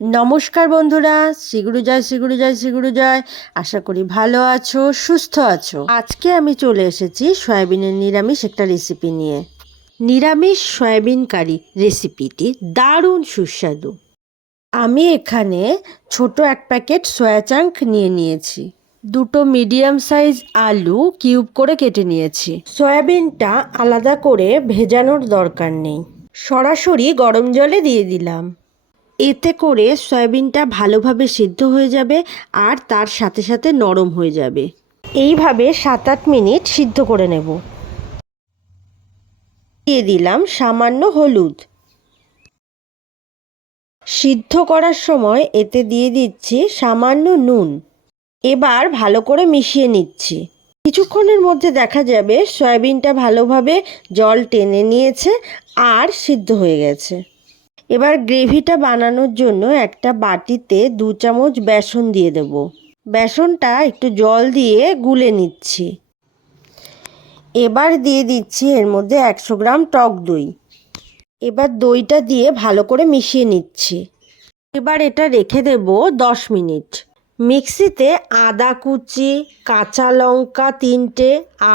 নমস্কার বন্ধুরা শ্রীগুরু জয় শ্রীগুরু জয় শ্রীগুরু জয়। আশা করি ভালো আছো, সুস্থ আছো। আজকে আমি চলে এসেছি সয়াবিনের নিরামিষ একটা রেসিপি নিয়ে। নিরামিষ সয়াবিন কারি রেসিপিটি দারুণ সুস্বাদু। আমি এখানে ছোট এক প্যাকেট সয়া চাঙ্ক নিয়ে নিয়েছি। দুটো মিডিয়াম সাইজ আলু কিউব করে কেটে নিয়েছি। সয়াবিনটা আলাদা করে ভেজানোর দরকার নেই। সরাসরি গরম জলে দিয়ে দিলাম। এতে করে সয়াবিনটা ভালোভাবে সিদ্ধ হয়ে যাবে আর তার সাথে সাথে নরম হয়ে যাবে। এইভাবে সাত আট মিনিট সিদ্ধ করে নেব। দিয়ে দিলাম সামান্য হলুদ। সিদ্ধ করার সময় এতে দিয়ে দিচ্ছি সামান্য নুন। এবার ভালো করে মিশিয়ে নিচ্ছি। কিছুক্ষণের মধ্যে দেখা যাবে সয়াবিনটা ভালোভাবে জল টেনে নিয়েছে আর সিদ্ধ হয়ে গেছে। এবার গ্রেভিটা বানানোর জন্য একটা বাটিতে দু চামচ বেসন দিয়ে দেব। বেসনটা একটু জল দিয়ে গুলে নিচ্ছি। এবার দিয়ে দিচ্ছি এর মধ্যে একশো গ্রাম টক দই। এবার দইটা দিয়ে ভালো করে মিশিয়ে নিচ্ছি। এবার এটা রেখে দেব দশ মিনিট। মিক্সিতে আদা কুচি, কাঁচা লঙ্কা তিনটে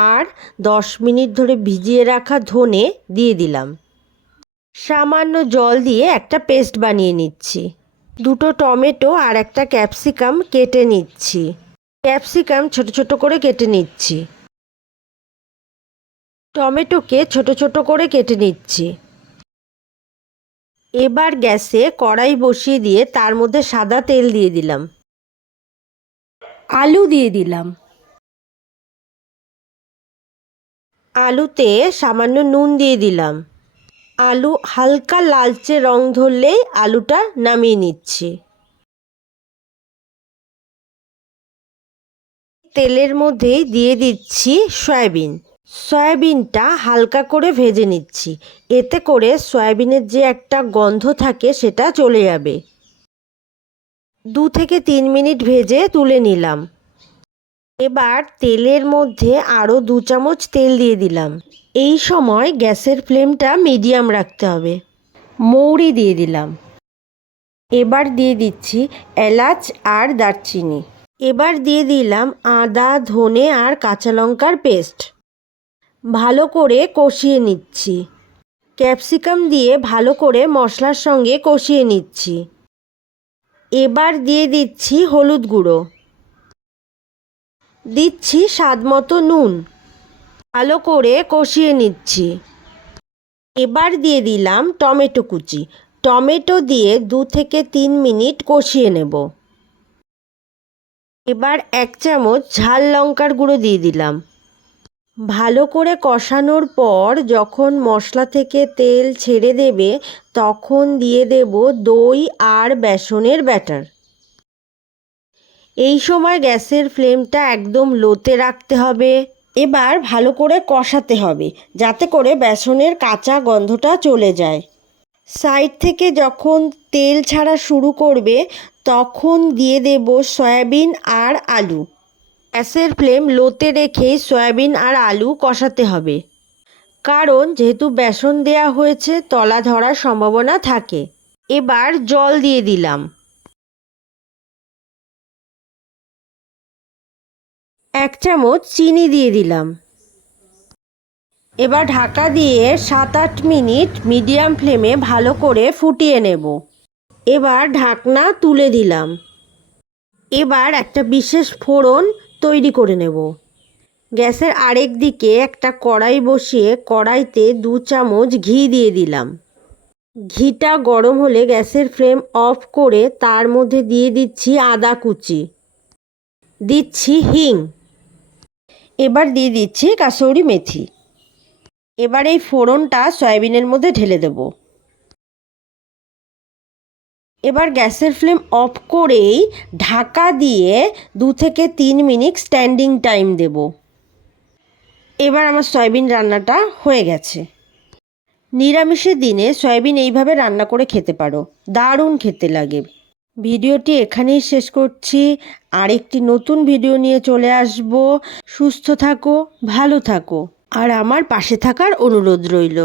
আর দশ মিনিট ধরে ভিজিয়ে রাখা ধনে দিয়ে দিলাম। সামান্য জল দিয়ে একটা পেস্ট বানিয়ে নিচ্ছি। দুটো টমেটো আর একটা ক্যাপসিকাম কেটে নিচ্ছি। ক্যাপসিকাম ছোট ছোট করে কেটে নিচ্ছি। টমেটোকে ছোট ছোট করে কেটে নিচ্ছি। এবার গ্যাসে কড়াই বসিয়ে দিয়ে তার মধ্যে সাদা তেল দিয়ে দিলাম। আলু দিয়ে দিলাম। আলুতে সামান্য নুন দিয়ে দিলাম। আলু হালকা লালচে রং ধরলেই আলুটা নামিয়ে নিচ্ছি। তেলের মধ্যেই দিয়ে দিচ্ছি সয়াবিন। সয়াবিনটা হালকা করে ভেজে নিচ্ছি। এতে করে সয়াবিনের যে একটা গন্ধ থাকে সেটা চলে যাবে। দু থেকে তিন মিনিট ভেজে তুলে নিলাম। এবার তেলের মধ্যে আরও দু চামচ তেল দিয়ে দিলাম। এই সময় গ্যাসের ফ্লেমটা মিডিয়াম রাখতে হবে। মৌরি দিয়ে দিলাম। এবার দিয়ে দিচ্ছি এলাচ আর দারচিনি। এবার দিয়ে দিলাম আদা, ধনে আর কাঁচা লঙ্কার পেস্ট। ভালো করে কষিয়ে নিচ্ছি। ক্যাপসিকাম দিয়ে ভালো করে মশলার সঙ্গে কষিয়ে নিচ্ছি। এবার দিয়ে দিচ্ছি হলুদ গুঁড়ো। দিচ্ছি স্বাদ মতো নুন। ভালো করে কষিয়ে নিচ্ছি। এবার দিয়ে দিলাম টমেটো কুচি। টমেটো দিয়ে দু থেকে তিন মিনিট কষিয়ে নেব। এবার এক চামচ ঝাল লঙ্কার গুঁড়ো দিয়ে দিলাম। ভালো করে কষানোর পর যখন মশলা থেকে তেল ছেড়ে দেবে, তখন দিয়ে দেব দই আর বেসনের ব্যাটার। এই সময় গ্যাসের ফ্লেমটা একদম লোতে রাখতে হবে। এবার ভালো করে কষাতে হবে, যাতে করে বেসনের কাঁচা গন্ধটা চলে যায়। সাইড থেকে যখন তেল ছাড়া শুরু করবে, তখন দিয়ে দেব সয়াবিন আর আলু। গ্যাসের ফ্লেম লোতে রেখে সয়াবিন আর আলু কষাতে হবে। কারণ যেহেতু বেসন দেয়া হয়েছে, তলা ধরার সম্ভাবনা থাকে। এবার জল দিয়ে দিলাম। এক চামচ চিনি দিয়ে দিলাম। এবার ঢাকা দিয়ে সাত আট মিনিট মিডিয়াম ফ্লেমে ভালো করে ফুটিয়ে নেব। এবার ঢাকনা তুলে দিলাম। এবার একটা বিশেষ ফোড়ন তৈরি করে নেব। গ্যাসের আরেক দিকে একটা কড়াই বসিয়ে কড়াইতে দু চামচ ঘি দিয়ে দিলাম। ঘিটা গরম হলে গ্যাসের ফ্লেম অফ করে তার মধ্যে দিয়ে দিচ্ছি আদা কুচি। দিচ্ছি হিং। এবার দিয়ে দিচ্ছি কাসৌরি মেথি। এবার এই ফোড়নটা সয়াবিনের মধ্যে ঢেলে দেব। এবার গ্যাসের ফ্লেম অফ করেই ঢাকা দিয়ে দু থেকে তিন মিনিট স্ট্যান্ডিং টাইম দেব। এবার আমার সয়াবিন রান্নাটা হয়ে গেছে। নিরামিষের দিনে সয়াবিন এইভাবে রান্না করে খেতে পারো। দারুণ খেতে লাগে। ভিডিওটি এখানেই শেষ করছি। আরেকটি নতুন ভিডিও নিয়ে চলে আসব। সুস্থ থাকো, ভালো থাকো। আর আমার পাশে থাকার অনুরোধ রইল।